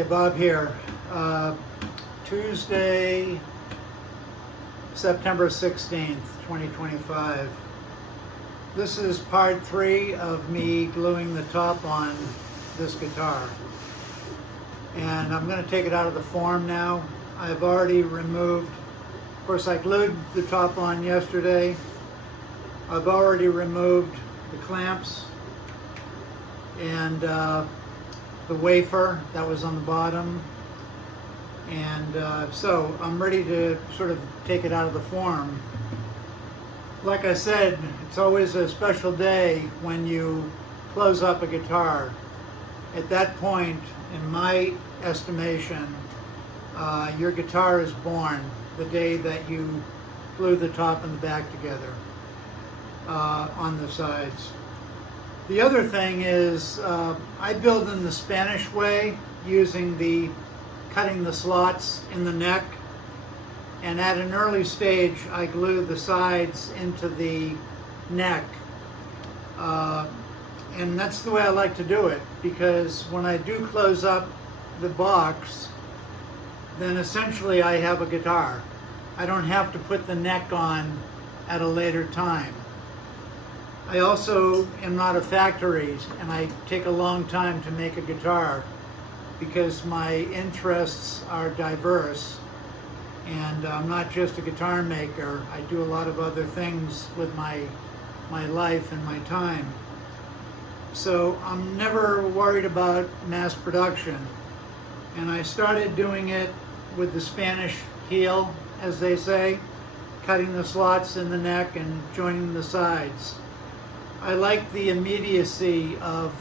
Okay, Bob here. Tuesday, September 16th, 2025. This is part 3 of me gluing the top on this guitar. And I'm going to take it out of the form now. I've already removed, of course I glued the top on yesterday. I've already removed the clamps and the wafer that was on the bottom. And so I'm ready to sort of take it out of the form. Like I said, it's always a special day when you close up a guitar. At that point, in my estimation, your guitar is born the day that you glue the top and the back together on the sides. The other thing is I build in the Spanish way, using cutting the slots in the neck, and at an early stage I glue the sides into the neck, and that's the way I like to do it, because when I do close up the box, then essentially I have a guitar. I don't have to put the neck on at a later time. I also am not a factory, and I take a long time to make a guitar because my interests are diverse, and I'm not just a guitar maker. I do a lot of other things with my life and my time. So I'm never worried about mass production. And I started doing it with the Spanish heel, as they say, cutting the slots in the neck and joining the sides. I like the immediacy of,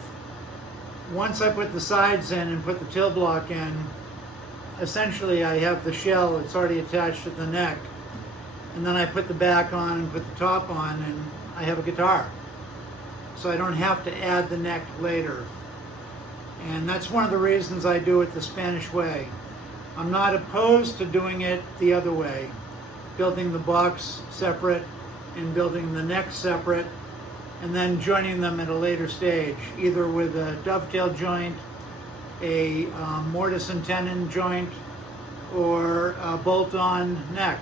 once I put the sides in and put the till block in, essentially I have the shell, it's already attached to the neck. And then I put the back on and put the top on, and I have a guitar. So I don't have to add the neck later. And that's one of the reasons I do it the Spanish way. I'm not opposed to doing it the other way, building the box separate and building the neck separate, and then joining them at a later stage, either with a dovetail joint, a mortise and tenon joint, or a bolt-on neck.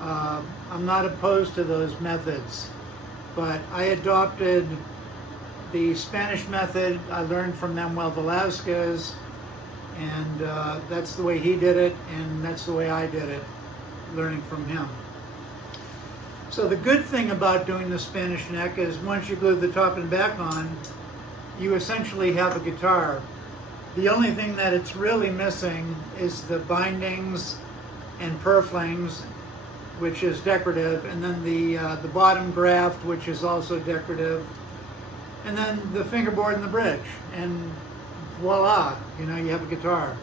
I'm not opposed to those methods, but I adopted the Spanish method. I learned from Manuel Velasquez, and that's the way he did it, and that's the way I did it, learning from him. So the good thing about doing the Spanish neck is once you glue the top and back on, you essentially have a guitar. The only thing that it's really missing is the bindings and purflings, which is decorative, and then the bottom graft, which is also decorative, and then the fingerboard and the bridge, and voila, you have a guitar.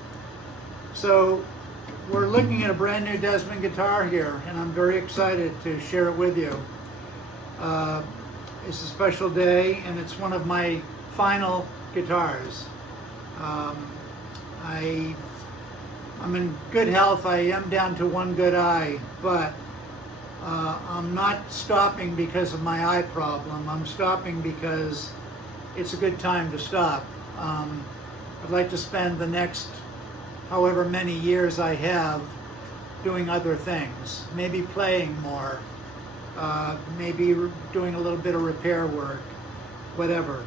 So we're looking at a brand new Desmond guitar here, and I'm very excited to share it with you. It's a special day, and it's one of my final guitars. I'm in good health. I am down to one good eye, but I'm not stopping because of my eye problem. I'm stopping because it's a good time to stop. I'd like to spend the next however many years I have doing other things, maybe playing more, maybe doing a little bit of repair work, whatever.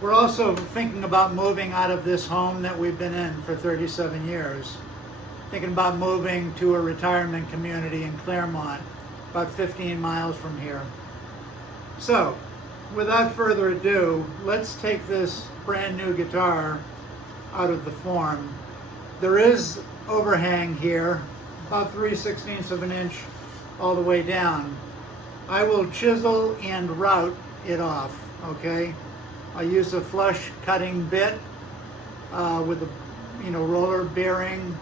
We're also thinking about moving out of this home that we've been in for 37 years. Thinking about moving to a retirement community in Claremont, about 15 miles from here. So, without further ado, let's take this brand new guitar out of the form. There is overhang here, about 3/16 of an inch all the way down. I will chisel and route it off, okay? I use a flush cutting bit with a roller bearing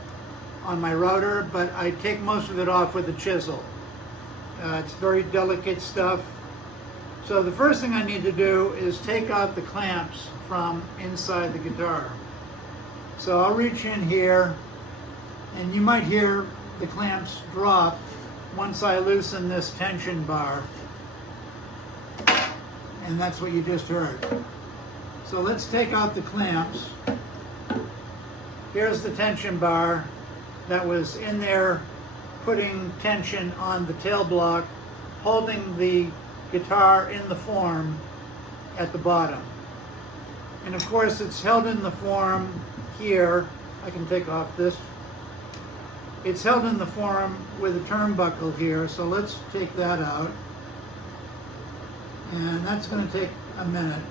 on my router, but I take most of it off with a chisel. It's very delicate stuff. So the first thing I need to do is take out the clamps from inside the guitar. So I'll reach in here, and you might hear the clamps drop once I loosen this tension bar. And that's what you just heard. So let's take out the clamps. Here's the tension bar that was in there putting tension on the tail block, holding the guitar in the form at the bottom. And of course it's held in the form here. I can take off this. It's held in the form with a turnbuckle here, so let's take that out. And that's going to take a minute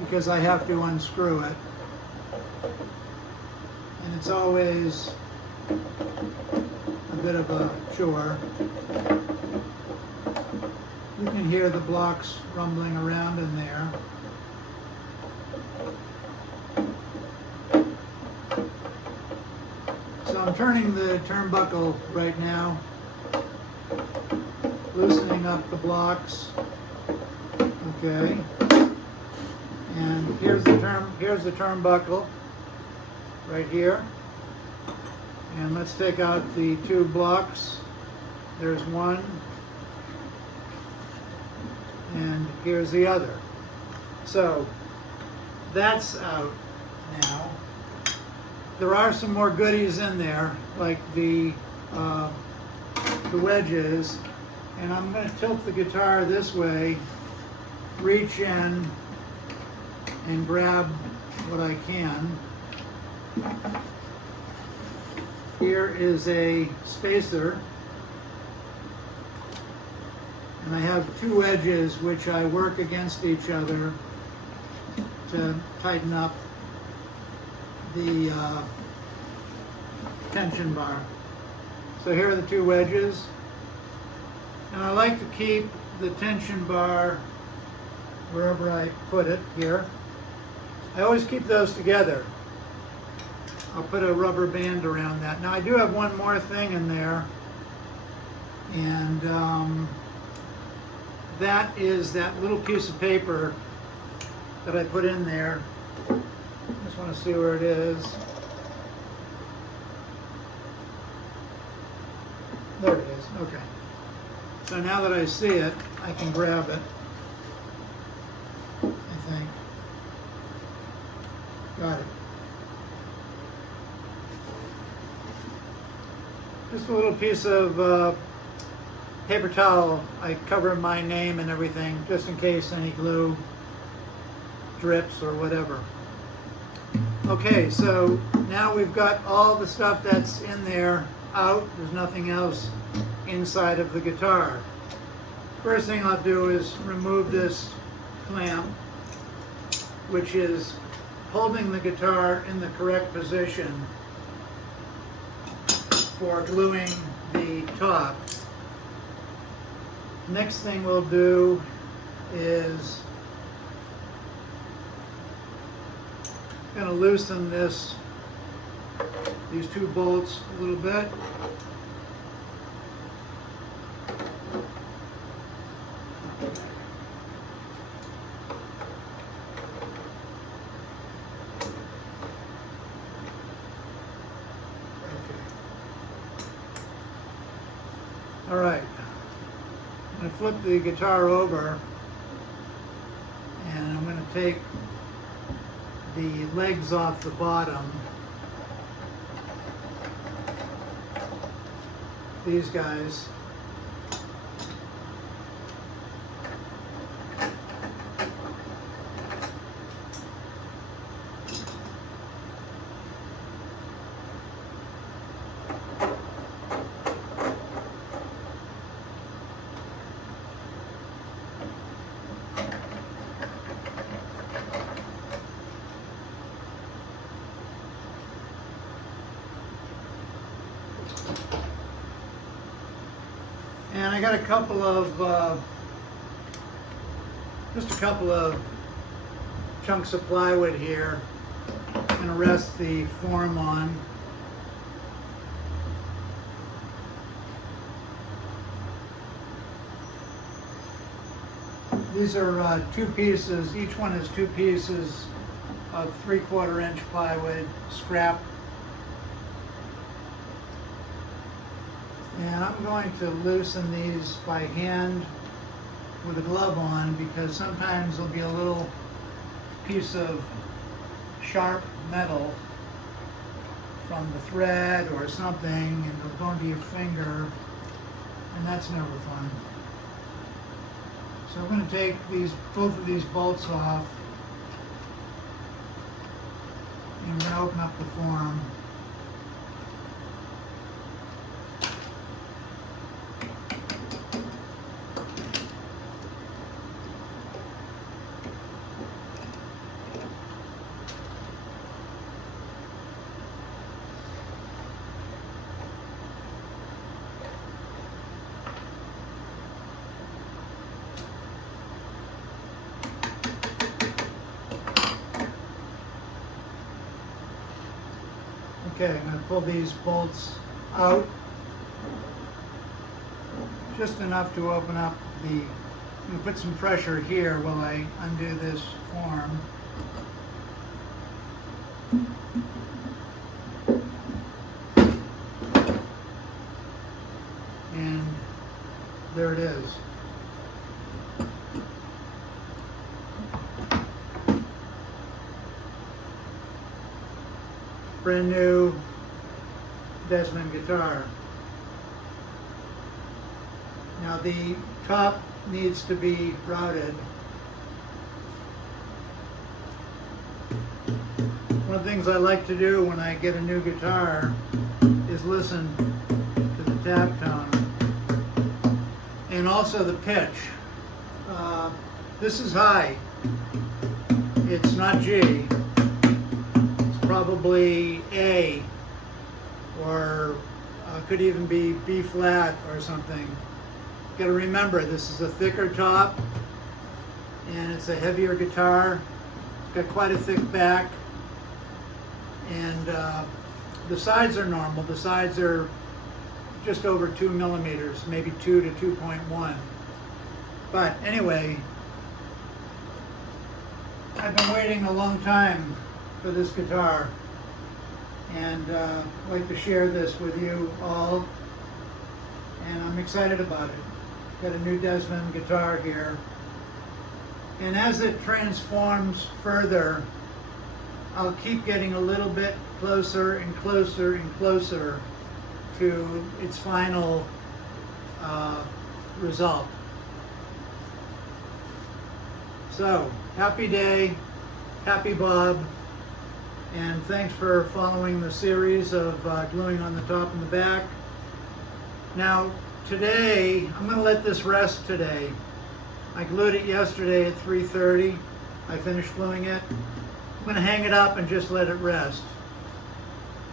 because I have to unscrew it. And it's always a bit of a chore. You can hear the blocks rumbling around in there. So I'm turning the turnbuckle right now, loosening up the blocks. Okay. And here's the turnbuckle right here. And let's take out the two blocks. There's one. And here's the other. So that's out now. There are some more goodies in there, like the wedges. And I'm going to tilt the guitar this way, reach in and grab what I can. Here is a spacer, and I have two edges which I work against each other to tighten up the tension bar. So here are the two wedges, and I like to keep the tension bar wherever I put it here. I always keep those together. I'll put a rubber band around that. Now I do have one more thing in there, and that is that little piece of paper that I put in there. Just want to see where it is. There it is. Okay. So now that I see it, I can grab it, I think. Got it. Just a little piece of paper towel. I cover my name and everything just in case any glue drips or whatever. Okay, so now we've got all the stuff that's in there out. There's nothing else inside of the guitar. First thing I'll do is remove this clamp, which is holding the guitar in the correct position for gluing the top. Next thing we'll do is going to loosen these two bolts a little bit. All right, I'm going to flip the guitar over, and I'm going to take the legs off the bottom. These guys. And I got a couple of, just a couple of chunks of plywood here. I'm going to rest the form on. These are two pieces, each one is two pieces of 3/4 inch plywood, scrap. And I'm going to loosen these by hand with a glove on, because sometimes there'll be a little piece of sharp metal from the thread or something, and it'll go into your finger, and that's never fun. So I'm going to take both of these bolts off, and we're going to open up the form. Okay, I'm going to pull these bolts out, just enough to open up the, I'm going to put some pressure here while I undo this form. And there it is. Brand new Desmond guitar. Now the top needs to be routed. One of the things I like to do when I get a new guitar is listen to the tap tone and also the pitch. This is high. It's not G. Probably A, or could even be B flat or something. Got to remember, this is a thicker top, and it's a heavier guitar. It's got quite a thick back, and the sides are normal. The sides are just over 2 millimeters, maybe 2 to 2.1. But anyway, I've been waiting a long time for this guitar, and I'd like to share this with you all, and I'm excited about it. Got a new Desmond guitar here, and as it transforms further, I'll keep getting a little bit closer and closer and closer to its final result. So, happy day, happy Bob. And thanks for following the series of gluing on the top and the back. Now, today, I'm going to let this rest today. I glued it yesterday at 3:30. I finished gluing it. I'm going to hang it up and just let it rest.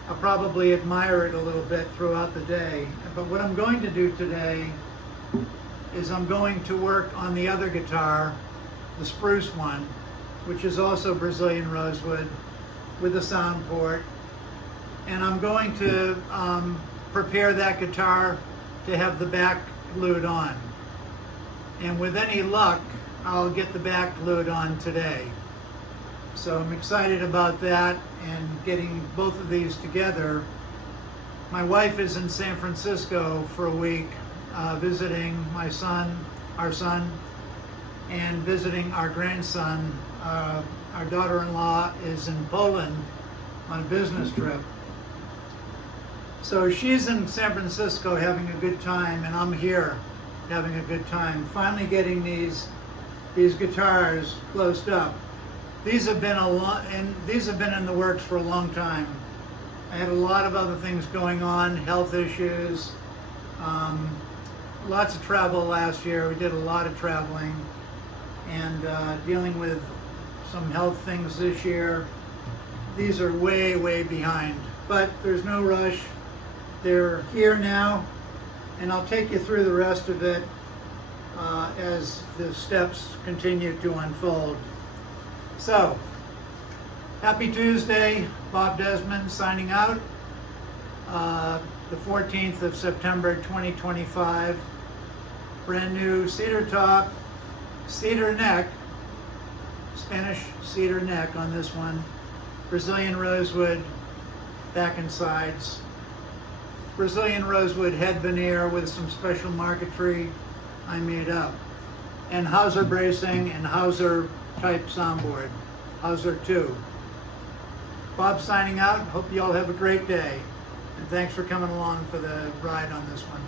I'll probably admire it a little bit throughout the day. But what I'm going to do today is I'm going to work on the other guitar, the spruce one, which is also Brazilian rosewood, with a sound port, and I'm going to prepare that guitar to have the back glued on, and with any luck I'll get the back glued on today. So I'm excited about that and getting both of these together. My wife is in San Francisco for a week visiting my son, our son, and visiting our grandson. Our daughter-in-law is in Poland on a business trip. So she's in San Francisco having a good time, and I'm here having a good time. Finally getting these guitars closed up. These have been these have been in the works for a long time. I had a lot of other things going on, health issues, lots of travel last year. We did a lot of traveling, and dealing with some health things this year. These are way, way behind, but there's no rush. They're here now, and I'll take you through the rest of it as the steps continue to unfold. So, happy Tuesday. Bob Desmond signing out. The 14th of September 2025. Brand new cedar top, cedar neck, Spanish cedar neck on this one. Brazilian rosewood back and sides. Brazilian rosewood head veneer with some special marquetry I made up. And Hauser bracing and Hauser type soundboard. Hauser 2. Bob signing out. Hope you all have a great day. And thanks for coming along for the ride on this one.